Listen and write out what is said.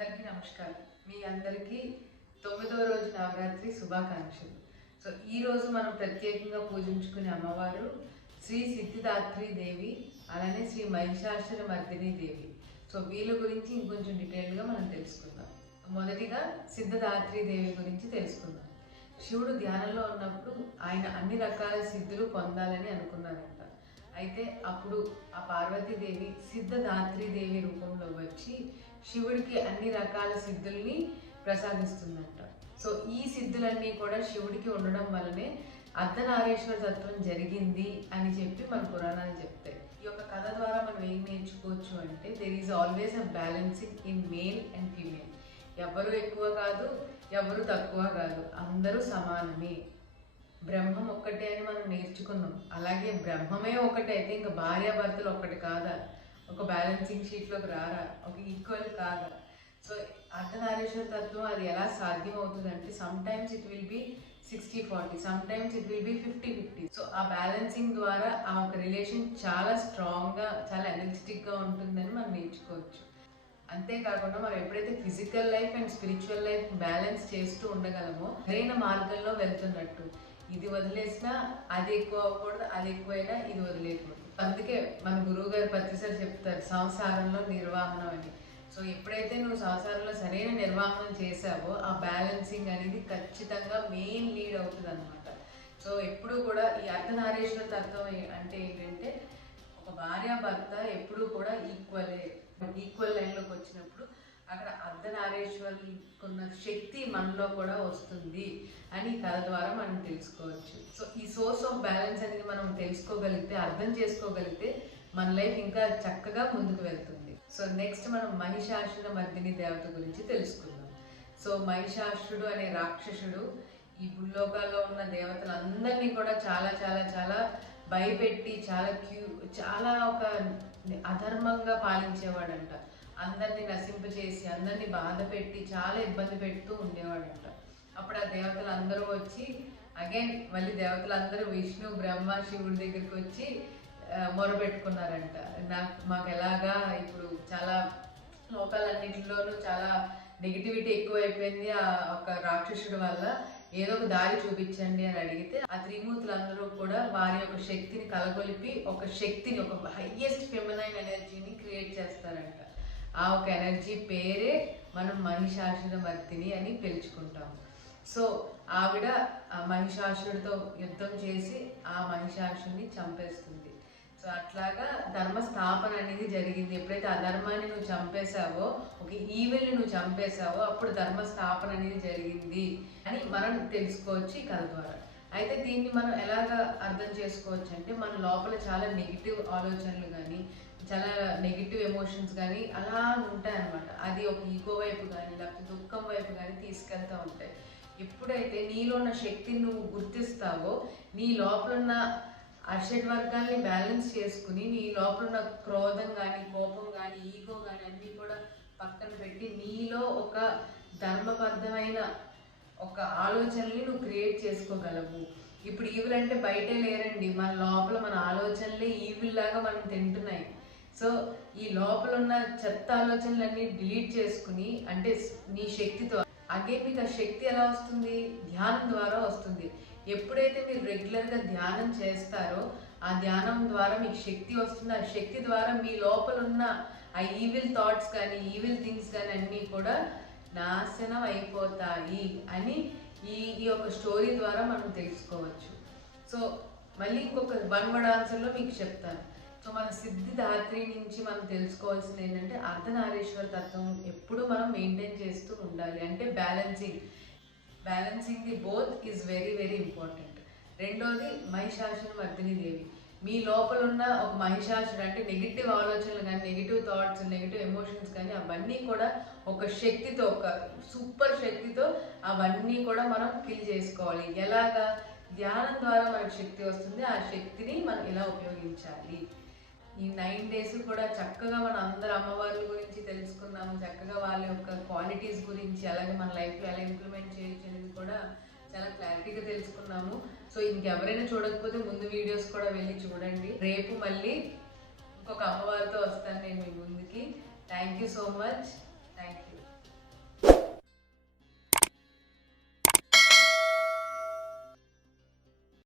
అందరికీ నమస్కారం. మీ అందరికీ 9వ రోజు నవరాత్రి శుభాకాంక్షలు. సో ఈ రోజు మనం ప్రత్యేకంగా పూజించుకునే అమ్మవారు శ్రీ సిద్ధిదాత్రి దేవి, అలానే శ్రీ మహిషాసుర మర్దిని దేవి. సో వీళ్ళ గురించి ఇంకొంచెం డీటెయిల్గా మనం తెలుసుకుందాం. మొదటిగా సిద్ధిదాత్రి దేవి గురించి తెలుసుకుందాం. శివుడు ధ్యానంలో ఉన్నప్పుడు ఆయన అన్ని రకాల సిద్ధులు పొందాలని అనుకున్నారంట. అయితే అప్పుడు ఆ పార్వతీదేవి సిద్ధదాత్రి దేవి రూపంలో వచ్చి శివుడికి అన్ని రకాల సిద్ధుల్ని ప్రసాదిస్తుందంట. సో ఈ సిద్ధులన్నీ కూడా శివుడికి ఉండడం వల్లనే అర్ధనారీశ్వర తత్వం జరిగింది అని చెప్పి మన పురాణాలు చెప్తాయి. ఈ యొక్క కథ ద్వారా మనం ఏం నేర్చుకోవచ్చు అంటే there is always a balancing in male and female. ఎవరు ఎక్కువ కాదు, ఎవరు తక్కువ కాదు, అందరూ సమానమే. బ్రహ్మం ఒక్కటే అని మనం నేర్చుకున్నాం. అలాగే బ్రహ్మమే ఒకటే అయితే ఇంకా భార్యాభర్తలు ఒక్కటి కాదా, ఒక బ్యాలెన్సింగ్ షీట్లోకి రారా, ఒక ఈక్వల్ కాదా? సో అర్ధనారీశ్వర తత్వం అది ఎలా సాధ్యం అవుతుంది అంటే some times it will be 60-40, some times it will be 50-50. So ఆ బ్యాలెన్సింగ్ ద్వారా ఆ ఒక రిలేషన్ చాలా స్ట్రాంగ్గా, చాలా ఎనర్జెటిక్గా ఉంటుందని మనం నేర్చుకోవచ్చు. అంతేకాకుండా మనం ఎప్పుడైతే physical life and spiritual life balance చేస్తూ ఉండగలమో సరైన మార్గంలో వెళ్తున్నట్టు. ఇది వదిలేసినా అది ఎక్కువ అవ్వకూడదు, అది ఎక్కువైనా ఇది వదిలేయకూడదు. అందుకే మన గురువు గారు ప్రతిసారి చెప్తారు సంసారంలో నిర్వహణ అని. సో ఎప్పుడైతే నువ్వు సంసారంలో సరైన నిర్వహణ చేసావో ఆ బ్యాలెన్సింగ్ అనేది ఖచ్చితంగా మెయిన్ లీడ్ అవుతుంది అనమాట. సో ఎప్పుడు కూడా ఈ అర్ధనారీశ్వర తత్వం అంటే ఏంటంటే ఒక భార్యాభర్త ఎప్పుడూ కూడా ఈక్వల్ లైన్లోకి వచ్చినప్పుడు అక్కడ అర్ధనారీశ్వరుకున్న శక్తి మనలో కూడా వస్తుంది అని కథ ద్వారా మనం తెలుసుకోవచ్చు. సో ఈ సోర్స్ ఆఫ్ బ్యాలెన్స్ అనేది మనం తెలుసుకోగలిగితే, అర్థం చేసుకోగలిగితే మన లైఫ్ ఇంకా చక్కగా ముందుకు వెళ్తుంది. సో నెక్స్ట్ మనం మహిషాసుర మర్దిని దేవత గురించి తెలుసుకుందాం. సో మహిషాసురుడు అనే రాక్షసుడు ఈ భూలోకాల్లో ఉన్న దేవతలందరినీ కూడా చాలా చాలా చాలా భయపెట్టి చాలా ఒక అధర్మంగా పాలించేవాడంట. అందరినీ నశింపచేసి, అందరినీ బాధ పెట్టి, చాలా ఇబ్బంది పెడుతూ ఉండేవాడంట. అప్పుడు ఆ దేవతలు అందరూ వచ్చి అగైన్ మళ్ళీ దేవతలందరూ విష్ణు, బ్రహ్మ, శివుడి దగ్గరికి వచ్చి మొరపెట్టుకున్నారంట. మాకు ఎలాగా ఇప్పుడు చాలా లోకాలన్నింటిలోనూ చాలా నెగిటివిటీ ఎక్కువైపోయింది ఆ ఒక రాక్షసుడి వల్ల, ఏదో ఒక దారి చూపించండి అని అడిగితే ఆ త్రిమూర్తులందరూ కూడా వారి యొక్క శక్తిని కలగొలిపి ఒక శక్తిని, ఒక హైయెస్ట్ ఫెమినైన్ ఎనర్జీని క్రియేట్ చేస్తారంట. ఆ ఒక ఎనర్జీ పేరే మనం మహిషాసుర మర్దిని అని పిలుచుకుంటాము. సో ఆవిడ ఆ మహిషాసురుడితో యుద్ధం చేసి ఆ మహిషాసురుని చంపేస్తుంది. సో అట్లాగా ధర్మ స్థాపన అనేది జరిగింది. ఎప్పుడైతే అధర్మాన్ని నువ్వు చంపేశావో, ఒక ఈవిల్ని నువ్వు చంపేశావో అప్పుడు ధర్మ స్థాపన అనేది జరిగింది అని మనం తెలుసుకోవచ్చు ఈ కథ ద్వారా. అయితే దీన్ని మనం ఎలాగ అర్థం చేసుకోవచ్చు అంటే మన లోపల చాలా నెగిటివ్ ఆలోచనలు కానీ, చాలా నెగిటివ్ ఎమోషన్స్ కానీ అలా ఉంటాయన్నమాట. అది ఒక ఈగో వైపు కానీ లేకపోతే దుఃఖం వైపు కానీ తీసుకెళ్తూ ఉంటాయి. ఎప్పుడైతే నీలో ఉన్న శక్తిని నువ్వు గుర్తిస్తావో, నీ లోపల ఉన్న అషడ్ వర్గాల్ని బ్యాలెన్స్ చేసుకుని నీ లోపల ఉన్న క్రోధం కానీ, కోపం కానీ, ఈగో కానీ అన్నీ కూడా పక్కన పెట్టి నీలో ఒక ధర్మబద్ధమైన ఒక ఆలోచనని నువ్వు క్రియేట్ చేసుకోగలవు. ఇప్పుడు ఈవిల్ అంటే బయటే లేరండి, మన లోపల మన ఆలోచనలే ఈవిల్ లాగా మనం తింటున్నాయి. సో ఈ లోపల ఉన్న చెత్త ఆలోచనలన్నీ డిలీట్ చేసుకుని, అంటే నీ శక్తితో అగైన్ మీకు ఆ శక్తి ఎలా వస్తుంది? ధ్యానం ద్వారా వస్తుంది. ఎప్పుడైతే మీరు రెగ్యులర్గా ధ్యానం చేస్తారో ఆ ధ్యానం ద్వారా మీకు శక్తి వస్తుంది. ఆ శక్తి ద్వారా మీ లోపల ఉన్న ఆ ఈవిల్ థాట్స్ కానీ, ఈవిల్ థింగ్స్ కానీ అన్నీ కూడా నాశనం అయిపోతాయి అని ఈ యొక్క స్టోరీ ద్వారా మనం తెలుసుకోవచ్చు. సో మళ్ళీ ఇంకొక వన్ వర్డ్ ఆన్సర్లో మీకు చెప్తాను. సో మన సిద్ధిదాత్రి నుంచి మనం తెలుసుకోవాల్సింది ఏంటంటే అర్ధనారీశ్వర తత్వం ఎప్పుడు మనం మెయింటైన్ చేస్తూ ఉండాలి. అంటే balancing the both is very very important. రెండోది మహిషాసుర మర్దిని దేవి. మీ లోపల ఉన్న ఒక మహిషాసురుడు అంటే నెగిటివ్ ఆలోచనలు కానీ, నెగిటివ్ థాట్స్, నెగిటివ్ ఎమోషన్స్ కానీ అవన్నీ కూడా ఒక శక్తితో, ఒక సూపర్ శక్తితో అవన్నీ కూడా మనం కిల్ చేసుకోవాలి. ఎలాగా? ధ్యానం ద్వారా మనకు శక్తి వస్తుంది. ఆ శక్తిని మనం ఎలా ఉపయోగించాలి? ఈ 9 days కూడా చక్కగా మనం అందరు అమ్మవార్ల గురించి తెలుసుకున్నాము. చక్కగా వాళ్ళ యొక్క క్వాలిటీస్ గురించి, అలాగే మన లైఫ్లో ఎలా ఇంప్లిమెంట్ చేయొచ్చు అనేది కూడా చాలా క్లారిటీగా తెలుసుకున్నాము. సో ఇంకెవరైనా చూడకపోతే ముందు వీడియోస్ కూడా వెళ్ళి చూడండి. రేపు మళ్ళీ ఇంకొక అమ్మవారితో వస్తాను నేను మీ ముందుకి. Thank you so much.